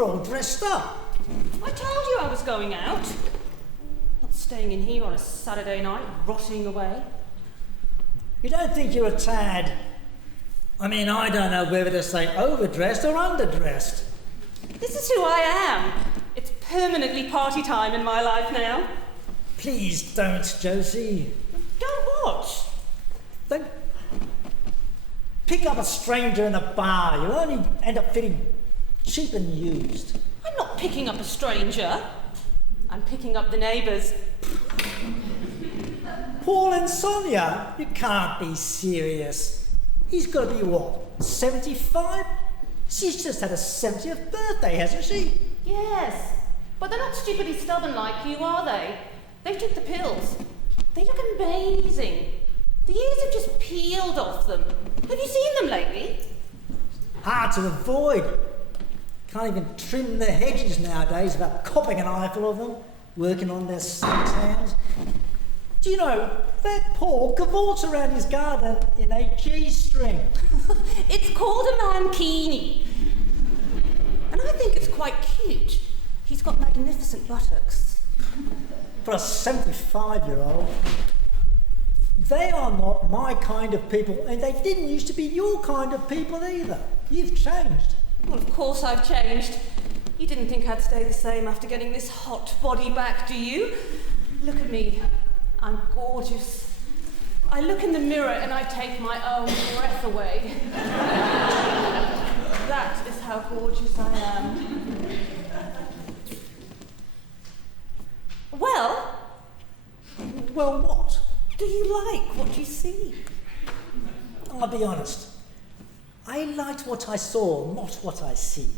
You're all dressed up. I told you I was going out. Not staying in here on a Saturday night, rotting away. You don't think you're a tad? I mean, I don't know whether to say overdressed or underdressed. This is who I am. It's permanently party time in my life now. Please don't, Josie. Don't what? Don't pick up a stranger in a bar. You'll only end up feeling cheap and used. I'm not picking up a stranger. I'm picking up the neighbours. Paul and Sonia? You can't be serious. He's got to be, what, 75? She's just had a 70th birthday, hasn't she? Yes, but they're not stupidly stubborn like you, are they? They took the pills. They look amazing. The ears have just peeled off them. Have you seen them lately? Hard to avoid. Can't even trim the hedges nowadays without copping an eyeful of them, working on their suntans. Do you know, that Paul cavorts around his garden in a G-string. It's called a mankini. And I think it's quite cute. He's got magnificent buttocks. For a 75-year-old. They are not my kind of people, and they didn't used to be your kind of people either. You've changed. Well, of course I've changed. You didn't think I'd stay the same after getting this hot body back, do you? Look at me. I'm gorgeous. I look in the mirror and I take my own breath away. That is how gorgeous I am. Well? Well, what? Do you like what you see? I'll be honest. I liked what I saw, not what I see.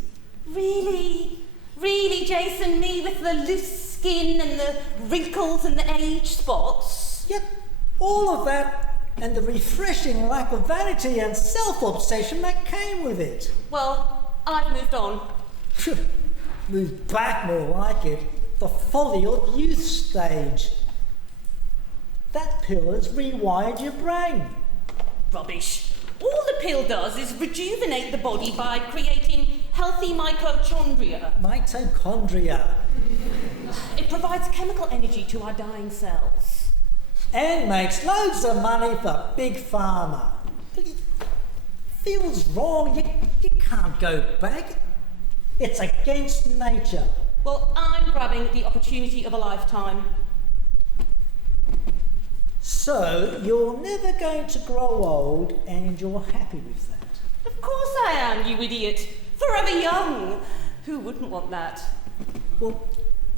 Really? Really, Jason? Me with the loose skin and the wrinkles and the age spots? Yet all of that and the refreshing lack of vanity and self-obsession that came with it. Well, I've moved on. Moved back, more like it. The folly of youth stage. That pill has rewired your brain. Rubbish. All the pill does is rejuvenate the body by creating healthy mitochondria. Mitochondria. It provides chemical energy to our dying cells. And makes loads of money for Big Pharma. But it feels wrong. You can't go back. It's against nature. Well, I'm grabbing the opportunity of a lifetime. So, you're never going to grow old and you're happy with that? Of course I am, you idiot. Forever young. Who wouldn't want that? Well,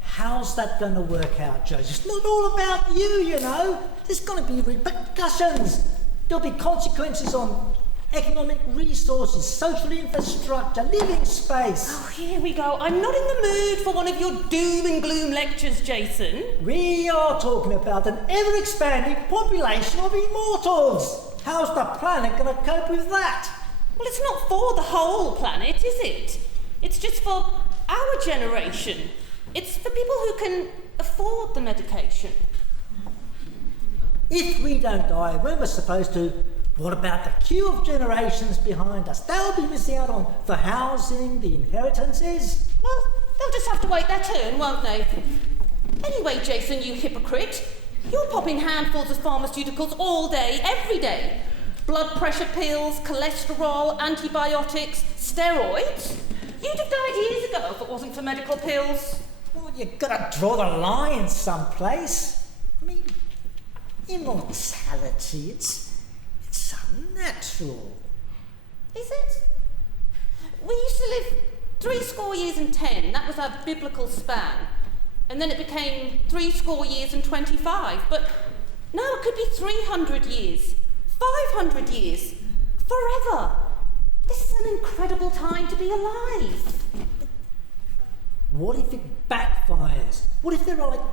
how's that going to work out, Joe? It's not all about you, you know. There's going to be repercussions. There'll be consequences on economic resources, social infrastructure, living space. Oh, here we go. I'm not in the mood for one of your doom and gloom lectures, Jason. We are talking about an ever-expanding population of immortals. How's the planet going to cope with that? Well, it's not for the whole planet, is it? It's just for our generation. It's for people who can afford the medication. If we don't die when we're supposed to, what about the queue of generations behind us? They'll be missing out on the housing, the inheritances. Well, they'll just have to wait their turn, won't they? Anyway, Jason, you hypocrite, you're popping handfuls of pharmaceuticals all day, every day. Blood pressure pills, cholesterol, antibiotics, steroids. You'd have died years ago if it wasn't for medical pills. Well, you've got to draw the line someplace. I mean, immortality, it's unnatural. Is it? We used to live 70 years and 10. That was our biblical span. And then it became 70 years and 25. But now it could be 300 years, 500 years, forever. This is an incredible time to be alive. What if it backfires? What if there are, like,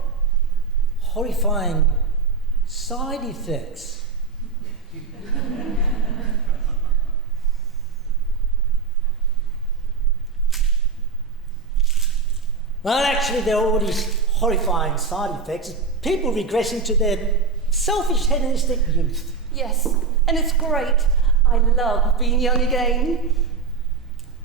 horrifying side effects? Well, actually, there are all these horrifying side effects. People regressing to their selfish, hedonistic youth. Yes, and it's great. I love being young again.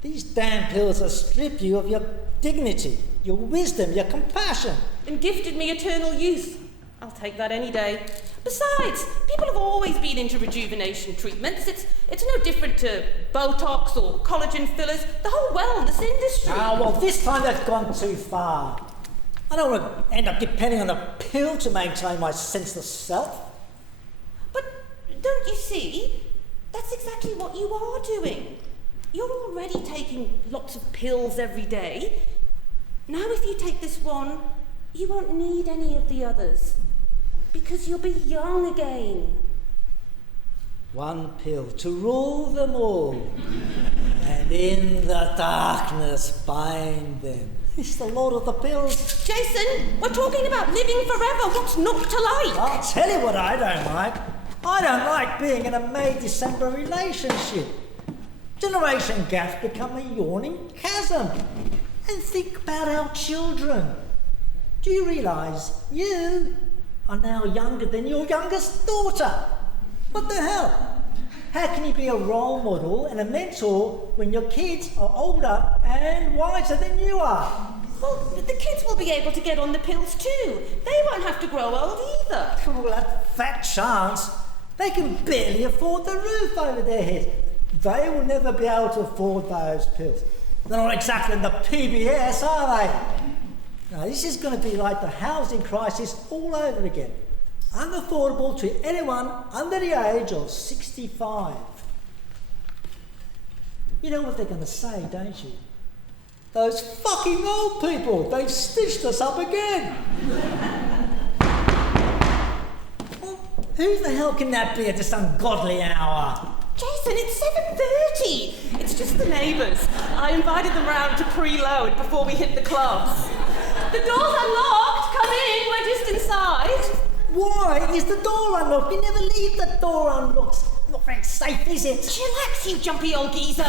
These damn pills will strip you of your dignity, your wisdom, your compassion. And gifted me eternal youth. I'll take that any day. Besides, people have always been into rejuvenation treatments. It's no different to Botox or collagen fillers, the whole wellness industry. Ah, well, this time they've gone too far. I don't want to end up depending on a pill to maintain my sense of self. But don't you see? That's exactly what you are doing. You're already taking lots of pills every day. Now if you take this one, you won't need any of the others. Because you'll be young again. One pill to rule them all, and in the darkness bind them. It's the Lord of the Pills. Jason, we're talking about living forever. What's not to like? I'll tell you what I don't like. I don't like being in a May-December relationship. Generation gaps become a yawning chasm. And think about our children. Do you realise you are now younger than your youngest daughter? What the hell? How can you be a role model and a mentor when your kids are older and wiser than you are? Well, the kids will be able to get on the pills too. They won't have to grow old either. Well, that fat chance. They can barely afford the roof over their head. They will never be able to afford those pills. They're not exactly in the PBS, are they? Now, this is going to be like the housing crisis all over again. Unaffordable to anyone under the age of 65. You know what they're going to say, don't you? Those fucking old people, they've stitched us up again. Well, who the hell can that be at this ungodly hour? Jason, it's 7:30. It's just the neighbours. I invited them round to preload before we hit the clubs. The door's unlocked. Come in. We're just inside. Why is the door unlocked? You never leave the door unlocked. Not very safe, is it? Chillax, you jumpy old geezer.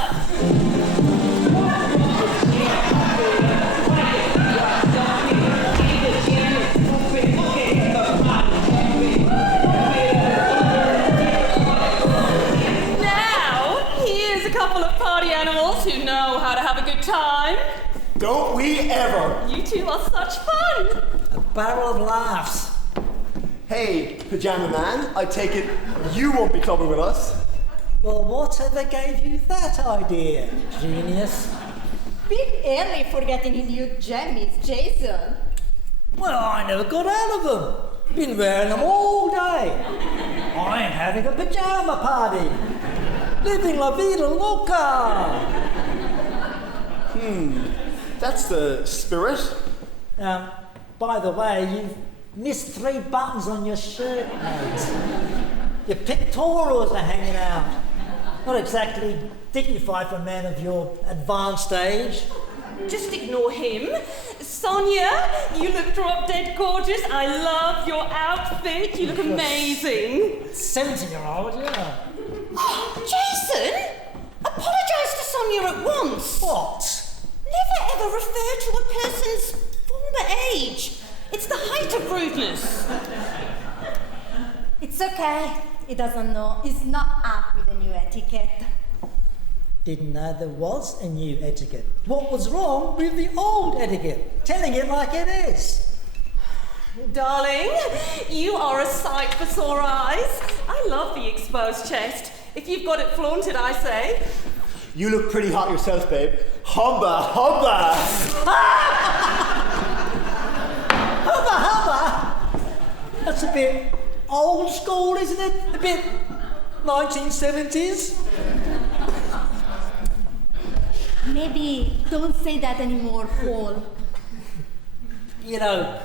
Now, here's a couple of party animals who know how to have a good time. Don't we ever? You two are such fun. A barrel of laughs. Hey, Pajama Man, I take it you won't be clubbing with us? Well, whatever gave you that idea, genius? Bit early for getting in new jammies, Jason. Well, I never got out of them. Been wearing them all day. I'm having a pajama party. Living la vida loca. That's the spirit. By the way, you've missed 3 buttons on your shirt, mate. Your pectorals are hanging out. Not exactly dignified for a man of your advanced age. Just ignore him. Sonia, you look drop dead gorgeous. I love your outfit. You look amazing. 70-year-old, yeah. Oh, Jason! Apologise to Sonia at once. What? Never ever refer to a person's former age. It's the height of rudeness. It's okay. He doesn't know. He's not up with the new etiquette. Didn't know there was a new etiquette. What was wrong with the old etiquette? Telling it like it is. Darling, you are a sight for sore eyes. I love the exposed chest. If you've got it flaunted, I say. You look pretty hot yourself, babe. Hubba, hubba! Hubba hubba! That's a bit old school, isn't it? A bit 1970s. Maybe don't say that anymore, Paul. You know,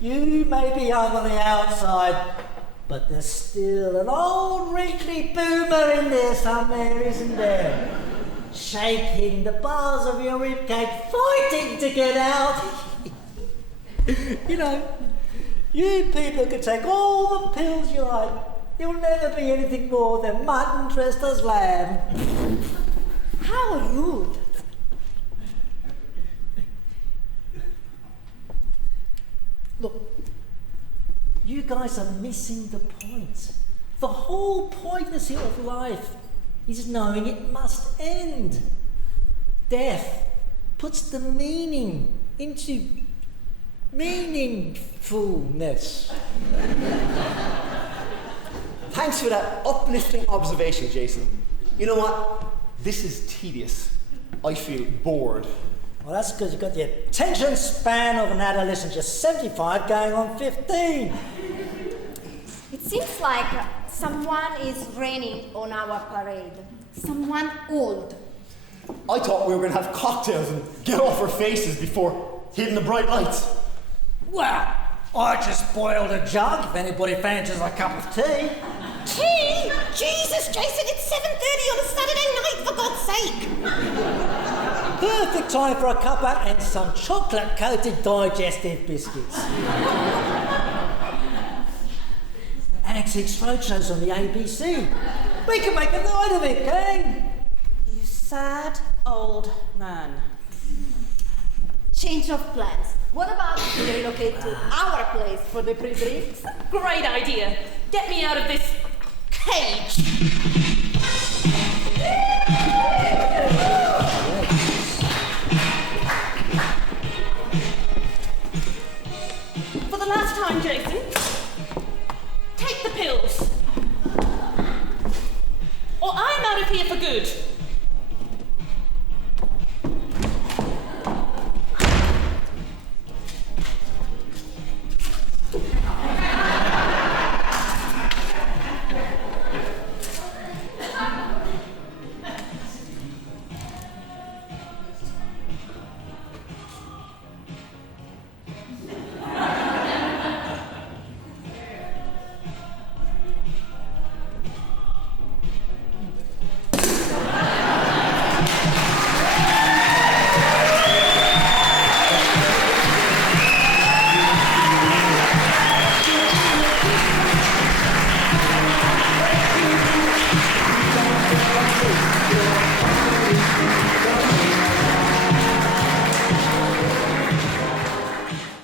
you may be young on the outside, but there's still an old wrinkly boomer in there somewhere, isn't there? Shaking the bars of your ribcage, fighting to get out. You know, you people can take all the pills you like. You'll never be anything more than mutton dressed as lamb. How rude. Look, you guys are missing the point. The whole poignancy of life is knowing it must end. Death puts the meaning into meaningfulness. Thanks for that uplifting observation, Jason. You know what? This is tedious. I feel bored. Well, that's because you've got the attention span of an adolescent. You're 75 going on 15. It seems like someone is raining on our parade. Someone old. I thought we were going to have cocktails and get off our faces before hitting the bright lights. Well, I just boiled a jug if anybody fancies a cup of tea. Tea? Jesus, Jason, it's 7:30 on a Saturday night, for God's sake. Perfect time for a cuppa and some chocolate-coated digestive biscuits. Antiques roadshows on the ABC. We can make a night of it, gang. You sad old man. Change of plans. What about we relocate to our place for the pre-drinks? Great idea. Get me out of this cage.